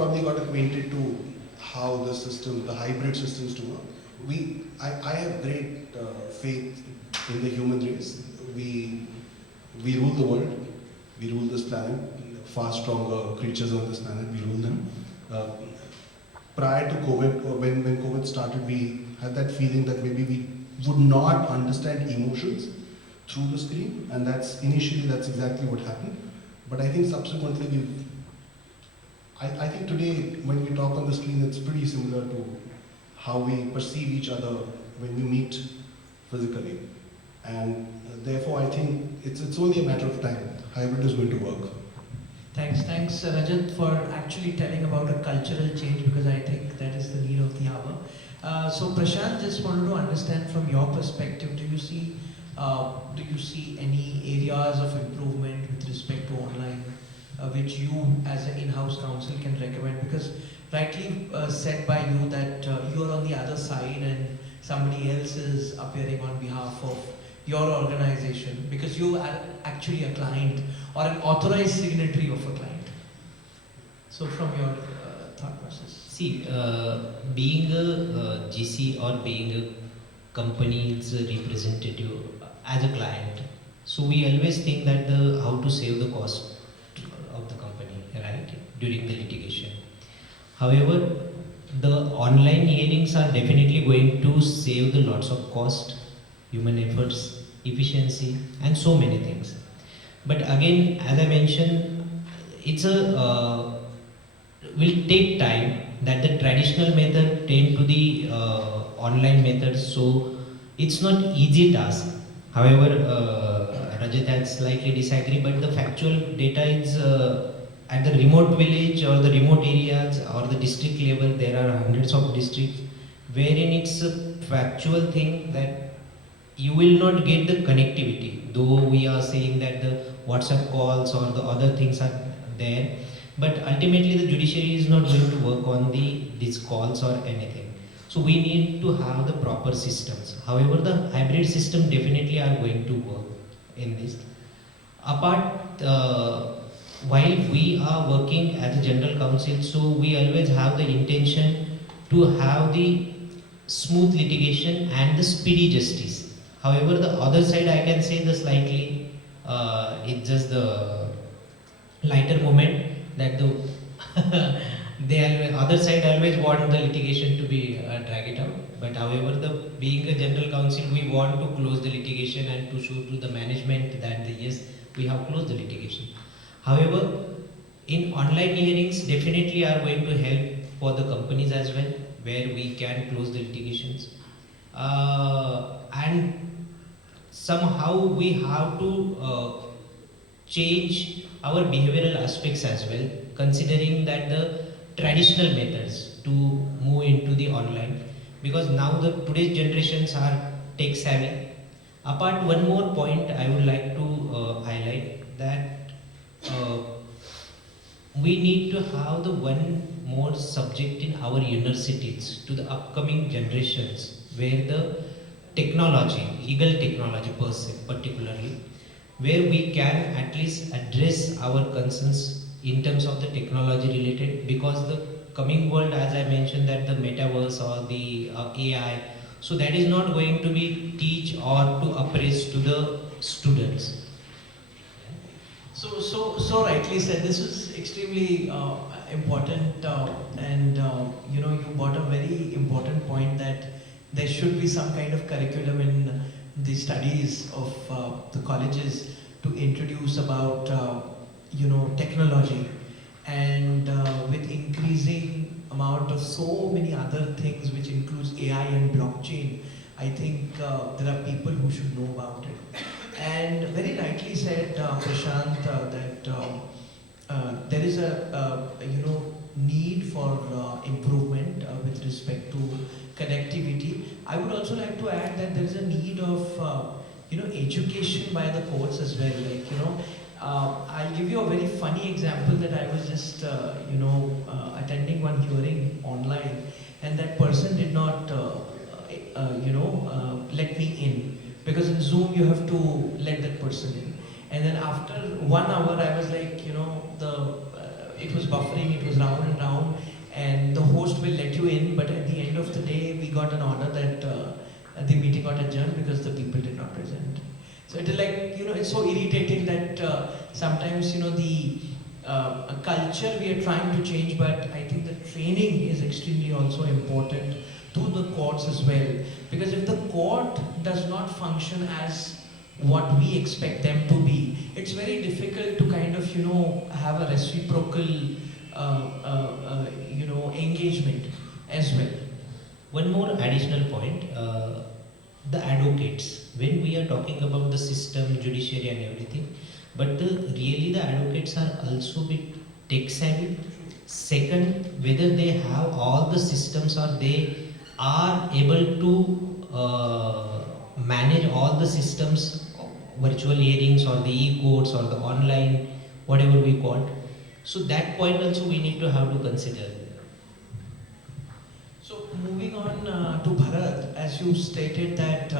probably got acquainted to how the system, the hybrid systems to work. I have great faith in the human race. We rule the world. We rule this planet. Far stronger creatures on this planet. We rule them. Prior to COVID, or when COVID started, we had that feeling that maybe we would not understand emotions through the screen, and that's exactly what happened. But I think subsequently I think today when we talk on the screen, it's pretty similar to how we perceive each other when we meet physically. And therefore I think it's only a matter of time. Hybrid is going to work. Thanks, Rajat, for actually telling about a cultural change, because I think that is the need of the hour. So Prasanth, just wanted to understand from your perspective, do you see any areas of improvement with respect to online, which you as an in-house counsel can recommend? Because rightly said by you that you are on the other side and somebody else is appearing on behalf of your organization, because you are actually a client or an authorized signatory of a client. So from your thought process. See, being a GC or being a company's representative as a client, so we always think that how to save the cost of the company, right, during the litigation. However, the online hearings are definitely going to save the lots of cost, human efforts, efficiency, and so many things. But again, as I mentioned, it's will take time that the traditional method tend to the online methods, so it's not easy task. However, Rajat has slightly disagree, but the factual data is at the remote village or the remote areas or the district level, there are hundreds of districts wherein it's a factual thing that you will not get the connectivity, though we are saying that the WhatsApp calls or the other things are there, but ultimately the judiciary is not going to work on these calls or anything. So we need to have the proper systems. However, the hybrid system definitely are going to work in this. Apart, while we are working as a general counsel, so we always have the intention to have the smooth litigation and the speedy justice. However, the other side, I can say the slightly, it's just the lighter moment that the other side always want the litigation to be drag it out. But however, being a general counsel, we want to close the litigation and to show to the management that yes, we have closed the litigation. However, in online hearings, definitely are going to help for the companies as well, where we can close the litigations. And somehow we have to change our behavioral aspects as well, considering that the traditional methods to move into the online, because now the today's generations are tech savvy. Apart, one more point I would like to highlight that we need to have the one more subject in our universities to the upcoming generations, where the technology, legal technology per se, particularly, where we can at least address our concerns in terms of the technology related, because the coming world, as I mentioned, that the metaverse or the AI, so that is not going to be teach or to appraise to the students. So rightly said. This is extremely important, and you brought a very important point that there should be some kind of curriculum in the studies of the colleges to introduce about technology, and with increasing amount of so many other things which includes AI and blockchain, I think there are people who should know about it. And very rightly said, Prasanth, that there is a need for improvement with respect to connectivity. I would also like to add that there is a need of education by the courts as well. I'll give you a very funny example that I was just attending one hearing online, and that person did not let me in, because in Zoom you have to let that person in. And then after 1 hour I was like, it was buffering, it was round and round, and the host will let you in, but at the end of the day, we got an order that the meeting got adjourned because the people did not present. So it is like, it's so irritating that sometimes, the culture we are trying to change, but I think the training is extremely also important to the courts as well. Because if the court does not function as what we expect them to be, it's very difficult to kind of, have a reciprocal, engagement as well. One more additional point, the advocates. When we are talking about the system, judiciary and everything, but really the advocates are also bit tech savvy. Second, whether they have all the systems or they are able to manage all the systems, virtual hearings or the e-courts or the online, whatever we call. So that point also we need to have to consider. So moving on to Bharath, as you stated that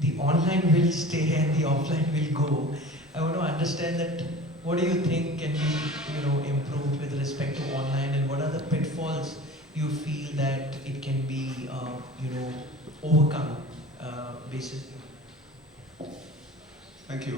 the online will stay and the offline will go, I want to understand that what do you think can be improved with respect to online, and what are the pitfalls you feel that it can be overcome basically? Thank you.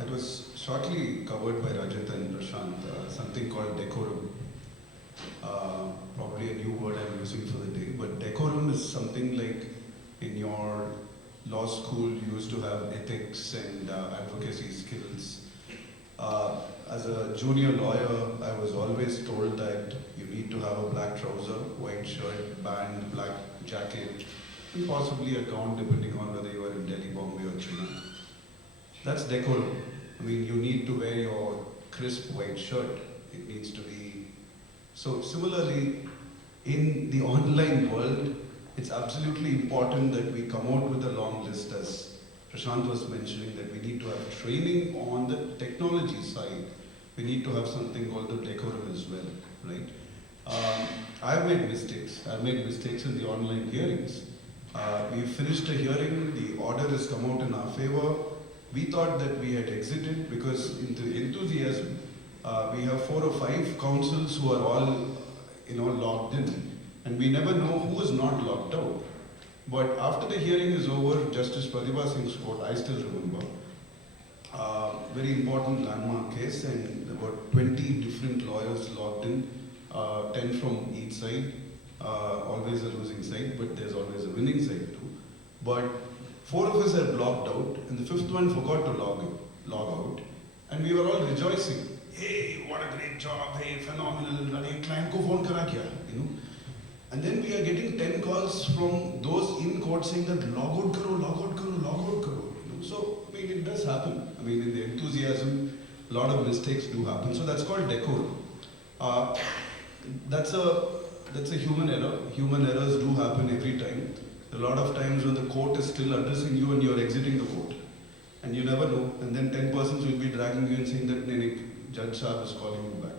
It was shortly covered by Rajat and Prasanth, something called decorum. Probably a new word I'm using for the day, but decorum is something like in your law school you used to have ethics and advocacy skills. As a junior lawyer, I was always told that you need to have a black trouser, white shirt, band, black jacket, and possibly a gown depending on whether you are in Delhi, Bombay or Chennai. That's decorum. I mean, you need to wear your crisp white shirt. It needs to be. So similarly, in the online world, it's absolutely important that we come out with a long list, as Prasanth was mentioning, that we need to have training on the technology side. We need to have something called the decorum as well, right? I've made mistakes. I've made mistakes in the online hearings. We finished a hearing, the order has come out in our favor. We thought that we had exited because in the enthusiasm, we have 4 or 5 counsels who are all, logged in, and we never know who is not logged out. But after the hearing is over, Justice Pratibha Singh's court, I still remember, very important landmark case, and about 20 different lawyers logged in, 10 from each side, always a losing side, but there's always a winning side too. But 4 of us had logged out, and the 5th one forgot to log out, and we were all rejoicing. Hey, what a great job! Hey, phenomenal! Client ko phone kara kya? And then we are getting 10 calls from those in court saying that log out karo, log out karo, log out karo. So I mean, it does happen. I mean, in the enthusiasm, a lot of mistakes do happen. So that's called decorum. That's a human error. Human errors do happen every time. A lot of times when the court is still addressing you and you're exiting the court, and you never know, and then 10 persons will be dragging you and saying that Judge Saab is calling you back.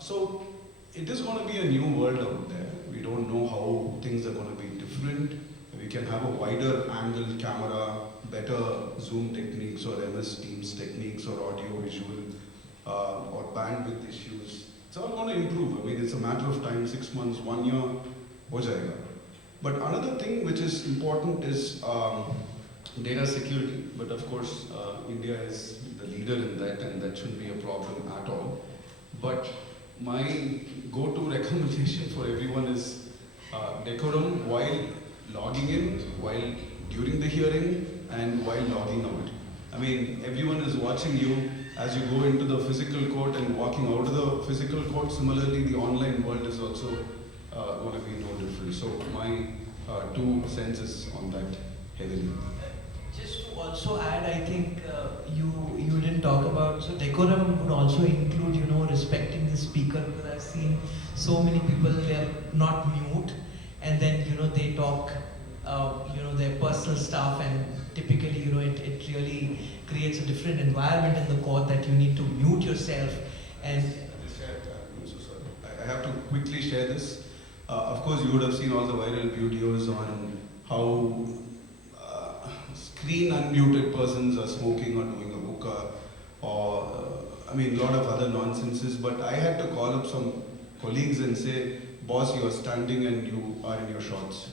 So it is going to be a new world out there. We don't know how things are going to be different. We can have a wider angle camera, better Zoom techniques or MS Teams techniques or audio visual or bandwidth issues. It's all going to improve. I mean, it's a matter of time, 6 months, 1 year, ho jayega. But another thing which is important is data security. But of course, India is the leader in that, and that shouldn't be a problem at all. But my go-to recommendation for everyone is decorum while logging in, while during the hearing, and while logging out. I mean, everyone is watching you as you go into the physical court and walking out of the physical court. Similarly, the online world is also going to be no different. So my 2 cents is on that heavily. Just to also add, I think you didn't talk about, so decorum would also include, respecting the speaker, because I've seen so many people, they're not mute, and then, they talk, their personal stuff, and typically, it really creates a different environment in the court that you need to mute yourself. And I'm so sorry. I have to quickly share this. Of course, you would have seen all the viral videos on how screen unmuted persons are smoking or doing a hookah, or I mean, a lot of other nonsenses, but I had to call up some colleagues and say, boss, you are standing and you are in your shorts.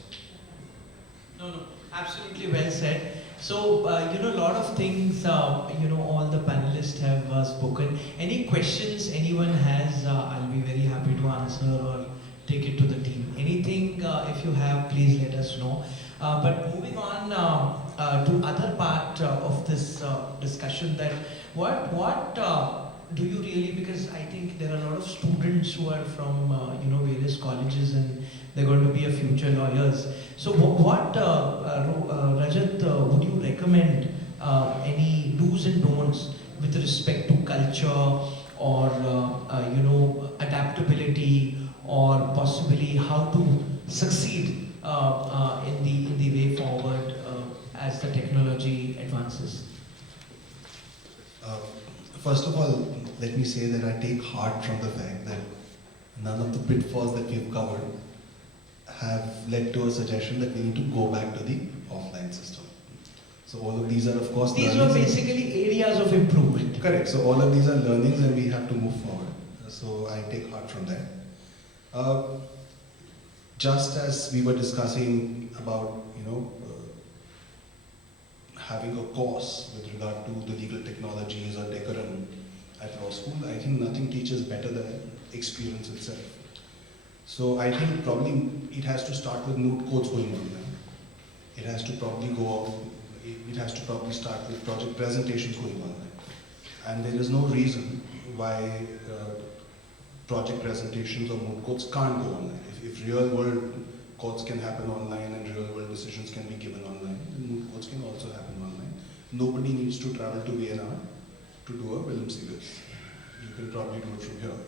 No, absolutely well said. So, a lot of things, all the panelists have spoken. Any questions anyone has, I'll be very happy to answer or take it to the team. Anything, if you have, please let us know. But moving on to other part of this discussion, that what do you really, because I think there are a lot of students who are from various colleges and they're going to be a future lawyers. So what Rajat, would you recommend any do's and don'ts with respect to culture or adaptability, or possibly how to succeed in the way forward as the technology advances? First of all, let me say that I take heart from the fact that none of the pitfalls that we've covered have led to a suggestion that we need to go back to the offline system. So all of these are, of course, These were basically areas of improvement. Correct. So all of these are learnings and we have to move forward. So I take heart from that. Just as we were discussing about, having a course with regard to the legal technologies or decorum at law school, I think nothing teaches better than experience itself. So I think probably it has to start with moot courts going online. It has to probably start with project presentations going online. And there is no reason why project presentations or moot courts can't go online. If real world courts can happen online and real world decisions can be given online, then moot courts can also happen online. Nobody needs to travel to Vienna to do a Willem Seegers. You can probably do it from here.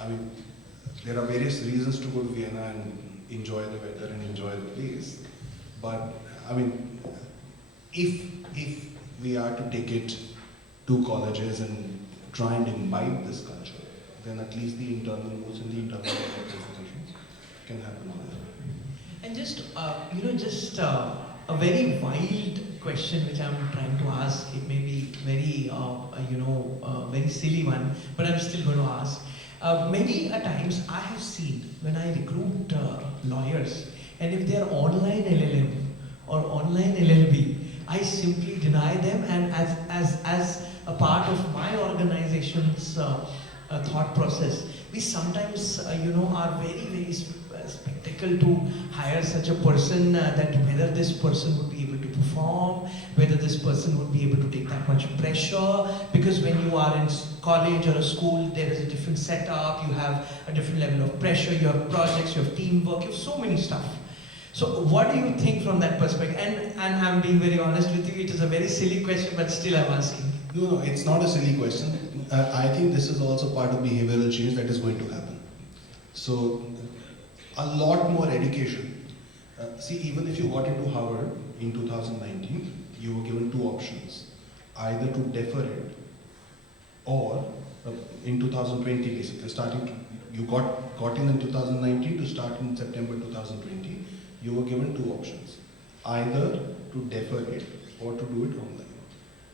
I mean, there are various reasons to go to Vienna and enjoy the weather and enjoy the place. But I mean, if we are to take it to colleges and try and imbibe this culture, then at least the internal notes and the internal presentations can happen on that. And just a very wild question which I'm trying to ask. It may be very very silly one, but I'm still going to ask. Many a times I have seen when I recruit lawyers, and if they are online LLM or online LLB, I simply deny them, and as a part of my organization's thought process, we sometimes are very, very spectacle to hire such a person, that whether this person would be able to perform, whether this person would be able to take that much pressure, because when you are in college or a school, there is a different setup, you have a different level of pressure, you have projects, you have teamwork, you have so many stuff. So what do you think from that perspective? And I'm being very honest with you, it is a very silly question, but still I'm asking. No, it's not a silly question. I think this is also part of behavioral change that is going to happen. So, a lot more education. See, even if you got into Harvard in 2019, you were given two options. Either to defer it, or in 2020 basically, you got in 2019 to start in September 2020, you were given two options. Either to defer it or to do it online.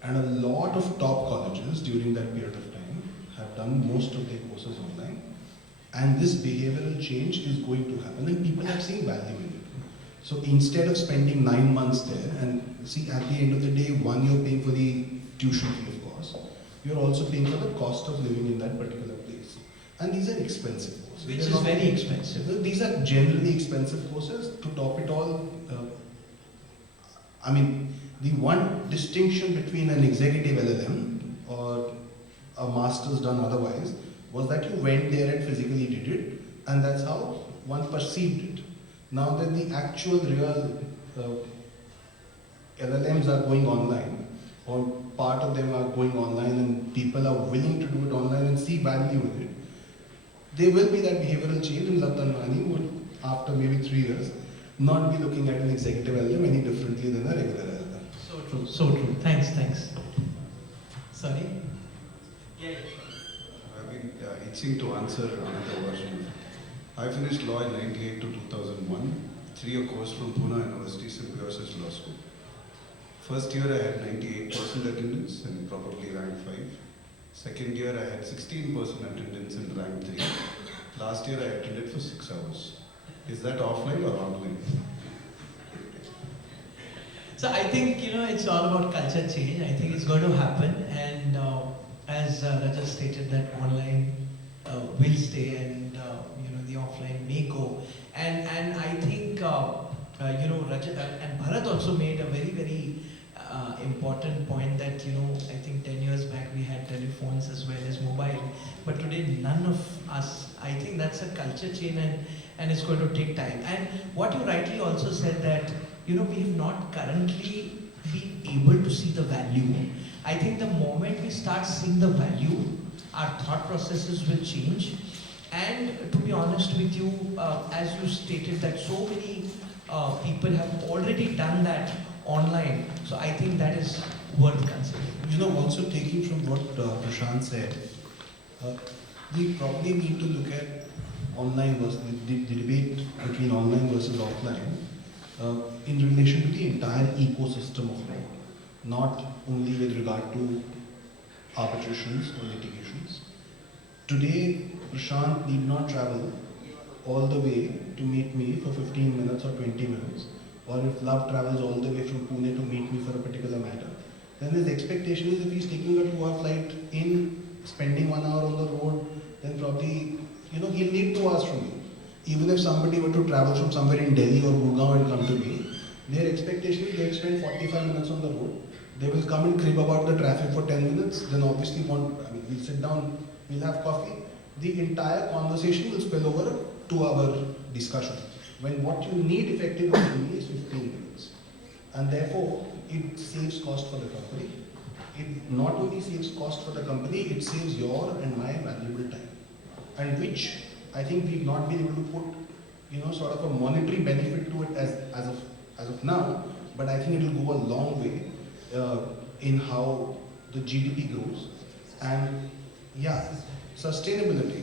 And a lot of top colleges during that period of time have done most of their courses online. And this behavioral change is going to happen, and people are seeing value in it. So instead of spending 9 months there, and see, at the end of the day, one, you're paying for the tuition fee, of course. You're also paying for the cost of living in that particular place. And these are expensive courses. Which is very expensive. These are generally expensive courses. To top it all, the one distinction between an executive LLM or a master's done otherwise was that you went there and physically did it, and that's how one perceived it. Now that the actual real LLMs are going online, or part of them are going online, and people are willing to do it online and see value in it, there will be that behavioral change, and Tanwani would, after maybe 3 years, not be looking at an executive LLM any differently than a regular LLM. So true. Thanks. Sorry? Yeah. I've been itching to answer another version. I finished law in 98 to 2001, 3-year course from Pune University, Symbiosis Law School. First year I had 98% attendance and probably ranked 5. Second year I had 16% attendance in rank 3. Last year I attended for 6 hours. Is that offline or online? So I think, it's all about culture change. I think it's going to happen, and as Rajat stated, that online will stay, and the offline may go. And I think Rajat and Bharath also made a very very important point that I think 10 years back we had telephones as well as mobile, but today none of us. I think that's a culture change, and it's going to take time. And what you rightly also said, that we have not currently been able to see the value. I think the moment we start seeing the value, our thought processes will change. And to be honest with you, as you stated, that so many people have already done that online. So I think that is worth considering. Also taking from what Prasanth said, we probably need to look at online versus the debate between online versus offline in relation to the entire ecosystem of law, not only with regard to arbitrations or litigations. Today, Prasanth need not travel all the way to meet me for 15 minutes or 20 minutes, or if Love travels all the way from Pune to meet me for a particular matter, then his expectation is if he's taking a 2-hour flight in, spending 1 hour on the road, then probably, he'll need 2 hours from you. Even if somebody were to travel from somewhere in Delhi or Gurgaon and come to me, their expectation is they'll spend 45 minutes on the road. They will come and crib about the traffic for 10 minutes, then obviously we'll sit down, we'll have coffee. The entire conversation will spill over a 2-hour discussion, when what you need effectively from me is 15 minutes. And therefore, it saves cost for the company. It not only saves cost for the company, it saves your and my valuable time. And which I think we've not been able to put, sort of a monetary benefit to it as of now, but I think it will go a long way in how the GDP grows. And yeah, sustainability.